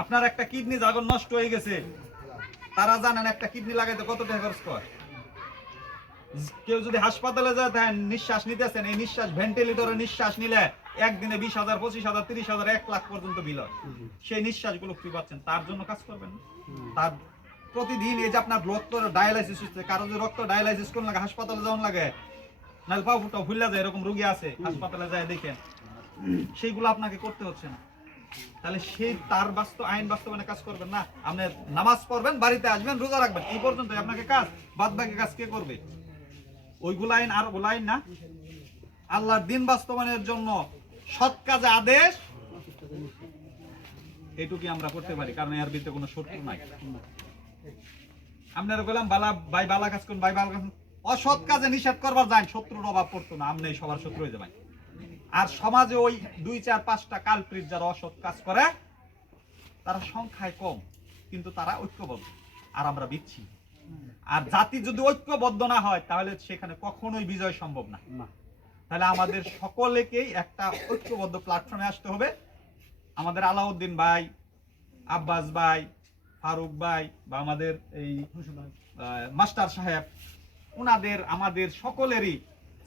আপনার একটা কিডনি যখন নষ্ট হয়ে গেছে, তারা জানেন একটা কিডনি লাগাইতে কত টাকা খরচ করে। কেউ যদি হাসপাতালে যায় দেখেন নিঃশ্বাস নিতেছেন, এই নিঃশ্বাস ভেন্টিলেটরে নিঃশ্বাস নিলে একদিনে 20,000, 25,000, 30,000, 1 লাখ পর্যন্ত বিল হয়। সেই নিঃশ্বাসগুলো ফ্রি পাচ্ছেন, তার জন্য কাজ করবেন না? তার প্রতিদিন এই যে আপনার রক্ত ডায়ালাইসিস হচ্ছে, কারো যে রক্ত ডায়ালাইসিস কোন লাগে, হাসপাতালে যাওয়ার লাগে, নাহলে পাও ফুটাও ফুল্লা যায়, এরকম রোগী আছে, হাসপাতালে যায় দেখেন, সেইগুলো আপনাকে করতে হচ্ছে না। তাহলে সেই তার আইন বাস্তবায়নে কাজ করবেন না? আপনি নামাজ পড়বেন, বাড়িতে আসবেন, রোজা রাখবেন, এই পর্যন্ত আপনাকে কাজ। বাদ বাকি কাজ কে করবে? ওইগুলো আইন আর ওগুলো আইন না। আল্লাহর দিন বাস্তবায়নের জন্য সৎ কাজে আদেশ, এইটুকু আমরা করতে পারি, কারণ এর ভিতরে কোনো শত্রু নাই। আপনারা বললাম বালা ভাই বালা কাজ করুন, ভাই বালা কাজ, অসৎ কাজে নিষেধ করবার যান, শত্রুর অভাব পড়তো না, আপনি সবার শত্রু হয়ে যাবেন। আর সমাজে ওই 2, 4, 5টা কালপ্রিট যারা অসৎ কাজ করে, তারা সংখ্যায় কম, কিন্তু তারা ঐক্যবদ্ধ, আর আমরা বিচ্ছিন্ন। আর জাতি যদি ঐক্যবদ্ধ না হয়, তাহলে সেখানে কখনোই বিজয় সম্ভব না। তাহলে আমাদের সকলেকেই একটা ঐক্যবদ্ধ প্ল্যাটফর্মে আসতে হবে। আমাদের আলাউদ্দিন ভাই, আব্বাস ভাই, ফারুক ভাই, বা আমাদের এই মাস্টার সাহেব, ওনাদের আমাদের সকলেরই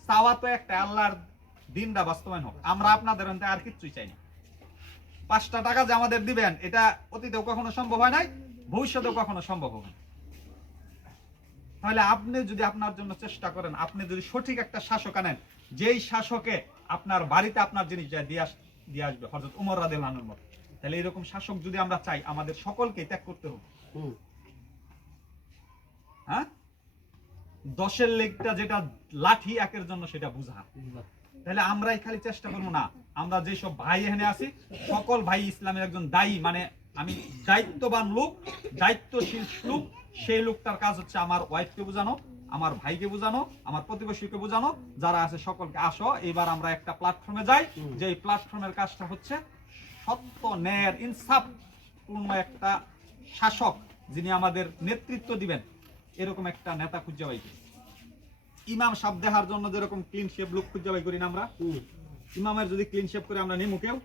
চাওয়া তো একটা, আল্লাহর দিনটা বাস্তবায়ন হোক। আমরা আপনাদের আর কিচ্ছুই চাই না। 5টা টাকা যে আমাদের দিবেন, এটা অতীতেও কখনো সম্ভব হয় নাই, ভবিষ্যতেও কখনো সম্ভব হবে না। তাহলে আপনি যদি আপনার জন্য চেষ্টা করেন, আপনি যদি সঠিক একটা শাসক আনেন, যেই শাসকে আপনার বাড়িতে আপনার জিনিস দিয়ে আসবে, হযরত ওমর রাদিয়াল্লাহু আনহুর মতো, তাহলে এরকম শাসক যদি আমরা চাই, আমাদের সকলকে ত্যাগ করতে হবে। হ্যাঁ, 10-এর লেগটা যেটা লাঠি, একের জন্য সেটা বুঝা। তাহলে আমরাই খালি চেষ্টা করবো না, আমরা যেসব ভাই এখানে আছি, সকল ভাই ইসলামের একজন দায়ী, মানে আমি দায়িত্ববান লোক, দায়িত্বশীল লোক। সেই লোকটার কাজ হচ্ছে আমার ওয়াইফকে বোঝানো, আমার ভাইকে বোঝানো, আমার প্রতিবেশীকে বোঝানো, যারা আছে সকলকে, আসো এবার আমরা একটা প্ল্যাটফর্মে যাই, যে এই প্ল্যাটফর্মের কাজটা হচ্ছে সত্য, ন্যায়, ইনসাফ পূর্ণ একটা শাসক, যিনি আমাদের নেতৃত্ব দিবেন, এরকম একটা নেতা খুঁজে পাই। ইমাম সাহেব দেখার জন্য যেরকম ক্লিন শেপ লোক খুঁজে পাই করি না আমরা, ইমামের যদি ক্লিন শেপ করে আমরা নেমু কেউ,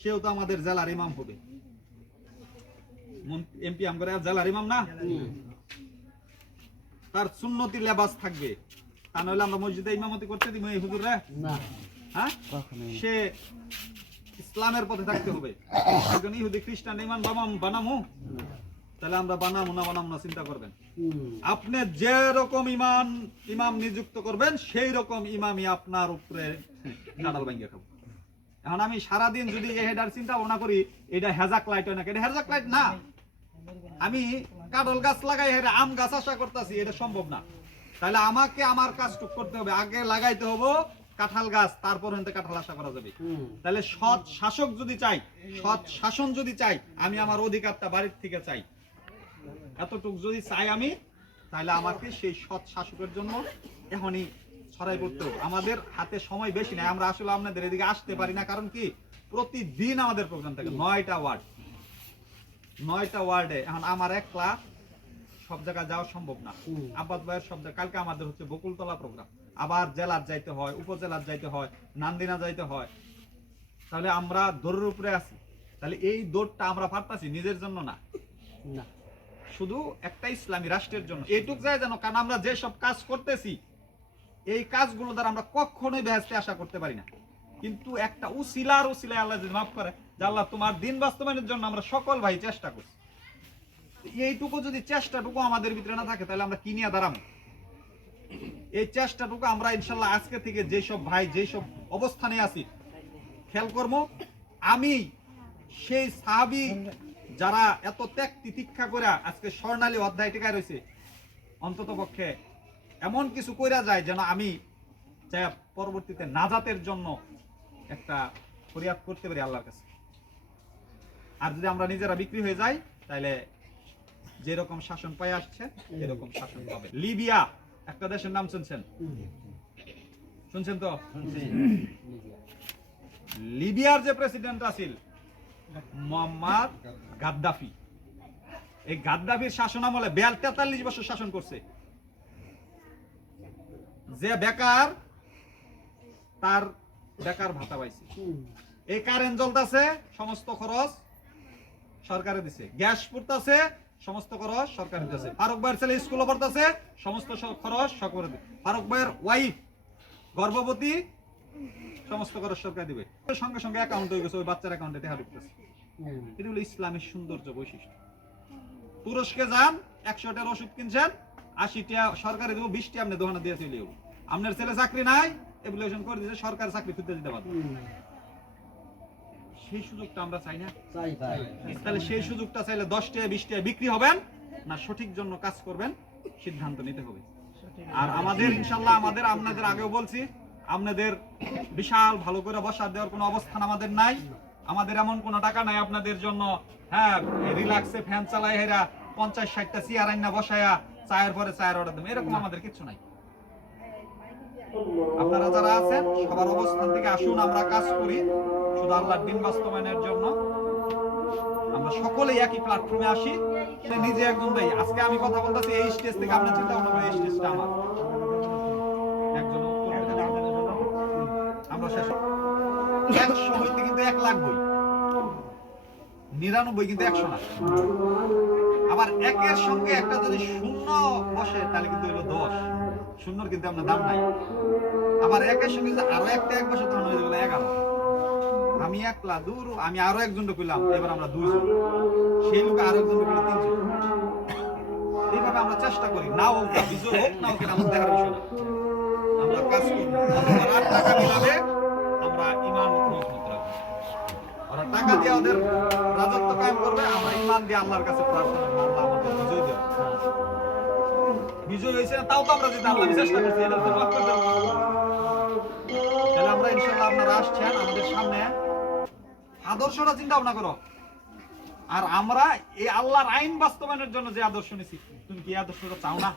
সেও তো আমাদের জেলার ইমাম হবে। এমপি আমগরে জেলার ইমাম না, তার সুন্নতি লেবাস থাকবে, তা নইলে আমরা মসজিদে ইমামতি করতে দিব এই হুজুর রে না। হ্যাঁ, সে ইসলামের পথে থাকতে হবে। একজন ইহুদি খ্রিস্টান ইমাম বানামু, তাহলে আমরা বানামু না চিন্তা করবেন। আপনি যে রকম ইমাম নিযুক্ত করবেন, সেই রকম ইমামই আপনার উপরে কাঁঠাল ভাঙিয়ে খাবো। এখন আমি সারাদিন যদি হেডার চিন্তা ভাবনা করি, এটা হেজাক লাইট হয় না, এটা হেজাক লাইট না, আমি কাঁঠাল গাছ লাগাই আম গাছ আশা করতেছি, এটা সম্ভব না। তাহলে আমাকে আমার কাজটুক করতে হবে, আগে লাগাইতে হবে কাঁঠাল গাছ, তারপর হতে কাঁঠাল আশা করা যাবে। তাহলে সৎ শাসক যদি চাই, সৎ শাসন যদি চাই, আমি আমার অধিকারটা বাড়ির থেকে চাই, এতটুক যদি চাই আমি, তাহলে আমাকে সেই সৎ শাসকের জন্য এখনই ছড়াই করতে হবে। আমাদের হাতে সময় বেশি নাই, আমরা আসলে আপনাদের এদিকে আসতে পারি না, কারণ কি প্রতিদিন আমাদের প্রোগ্রাম থাকে 9টা ওয়ার্ডে। এখন আমার একলা সব জায়গায় যাওয়া সম্ভব না। আব্বাস ভাইয়ের সব জায়গায়, কালকে আমাদের হচ্ছে বকুলতলা প্রোগ্রাম, আবার জেলার যাইতে হয়, উপজেলার যাইতে হয়, নান্দিনা যাইতে হয়। তাহলে আমরা দৌড়ের উপরে আছি। তাহলে এই দৌড়টা আমরা পারতাছি নিজের জন্য না, শুধু একটা ইসলামী রাষ্ট্রের জন্য। এইটুক যায় যেন, কারণ আমরা যেসব কাজ করতেছি, এই কাজগুলো দ্বারা আমরা কখনোই বেহেশতে আশা করতে পারি না, কিন্তু একটা উসিলায় আল্লাহ যদি মাফ করে, যে আল্লাহ তোমার দিন বাস্তবায়নের জন্য আমরা সকল ভাই চেষ্টা করছি। এইটুকু যদি চেষ্টাটুকু আমাদের ভিতরে না থাকে, তাহলে আমরা কি নিয়ে দাঁড়াবো? এই চেষ্টাটুকু আমরা ইনশাল্লাহ আজকে থেকে যেসব ভাই যেসব অবস্থানে আছি খেয়াল করবো। আমি সেই সাহাবী যারা এত ত্যাগ তিতিক্ষা করে আজকে স্বর্ণালী অধ্যায় টিকায় রয়েছে, অন্তত পক্ষে এমন কিছু কইরা যায় যেন আমি চাই পরবর্তীতে নাজাতের জন্য একটা ফরিয়াদ করতে পারি আল্লাহর কাছে। আর যদি আমরা নিজেরা বিক্রি হয়ে যাই, তাহলে যেরকম শাসন পাই আসছে এরকম শাসন পাবে। লিবিয়া একটা দেশের নাম শুনছেন তো? লিবিয়ার যে প্রেসিডেন্ট আছিল মোহাম্মদ গাদ্দাফি, এই গাদ্দাফির শাসন আমলে 43 বছর শাসন করছে। যে বেকার, তার বেকার ভাতা পাইছে। এই কারেন্ট জ্বলতেছে, সমস্ত খরচ সরকারে দিছে, গ্যাস পড়তেছে সমস্ত খরচ সরকার দিতেছে, ফারুক ভাইয়ের ছেলে স্কুলে পড়তেছে সমস্ত খরচ সরকার দিবে, ফারুক ভাইয়ের ওয়াইফ গর্ভবতী সমস্ত খরচ সরকার দিবে, সঙ্গে সঙ্গে অ্যাকাউন্ট হয়ে গেছে, ওই বাচ্চার অ্যাকাউন্টে টাকা ঢুকতেছে। এটা হলো ইসলামের সৌন্দর্য বৈশিষ্ট্য। তুরস্কে যান, 100 টাকার ওষুধ কিনছেন, 80 টাকা সরকারে দেবো, 20 টাকা আপনি দোকানে দিয়ে চলে যাবো। আপনার ছেলে চাকরি নাই, এপ্লিকেশন করে দিয়েছে, সরকার চাকরি খুঁজতে দিতে পারবে। সেই সুযোগটা আমরা চাই না। তাহলে সেই সুযোগটা চাইলে 10 টাকা 20 টাকা বিক্রি হবেন না, সঠিক জন্য কাজ করবেন, সিদ্ধান্ত নিতে হবে। আর আমাদের ইনশাআল্লাহ আপনাদের আগেও বলছি, আপনাদের বিশাল ভালো করে বসার দেওয়ার কোনো অবস্থান আমাদের নাই। আমাদের এমন কোনো টাকা নাই আপনাদের জন্য, হ্যাঁ রিল্যাক্সে ফ্যান চালাই হেরা 50-60টা চেয়ার আইনা বসায়া চায়ের পরে চায়ের অর্ডার দেবেন, এরকম আমাদের কিছু নাই। আপনারা যারা আছেন সবার অবস্থান থেকে আসুন, আমরা কাজ করি শুধু আল্লাহর দ্বীন বাস্তবায়নের জন্য। আমরা সকলেই একই প্ল্যাটফর্মে আসি। নিজে একজন ভাই, আজকে আমি কথা বলতেছি এই স্টেজ থেকে, আপনার চিন্তা ভাবনা করে এই স্টেজটা আমার একজন আমরা শেষ 100 হইতে কিন্তু 1 লাখ বই, 99 কিন্তু 100 না। আবার একের সঙ্গে একটা যদি শূন্য বসে তাহলে কিন্তু হলো 10, শূন্যর কিন্তু আপনার দাম নাই। আবার একের সঙ্গে যদি আরো একটা 1 বসে তখন হয়ে গেল 11। আমি একলা দূর, আমি আরো একজন কইলাম, এবার আমরা 2 জন, সেই লোক আরো একজন কইলো 3 জন। এইভাবে আমরা চেষ্টা করি, না হোক বিজয় হোক না হোক, আমাদের দেখার বিষয় না। আমরা কাজ করব, আর টাকা মিলাবে আমরা ঈমান মজবুত রাখব। ওরা টাকা দিয়ে ওদের রাজত্ব কায়েম করবে, আমরা ঈমান দিয়ে আল্লাহর কাছে প্রার্থনা করব, আল্লাহ আমাদের বিজয় দেন। বিজয় হয়েছে না তাও তো আমরা যেটা আল্লাহ চেষ্টা করছি, এটা তো মাফ করে দেব। তাহলে আমরা ইনশাআল্লাহ আপনারা আসছেন আমাদের সামনে, আদর্শটা চিন্তা ভাবনা করো। আর আমরা এই আল্লাহর আইন বাস্তবায়নের জন্য যে আদর্শ নিছি, তুমি কি আদর্শটা চাও না?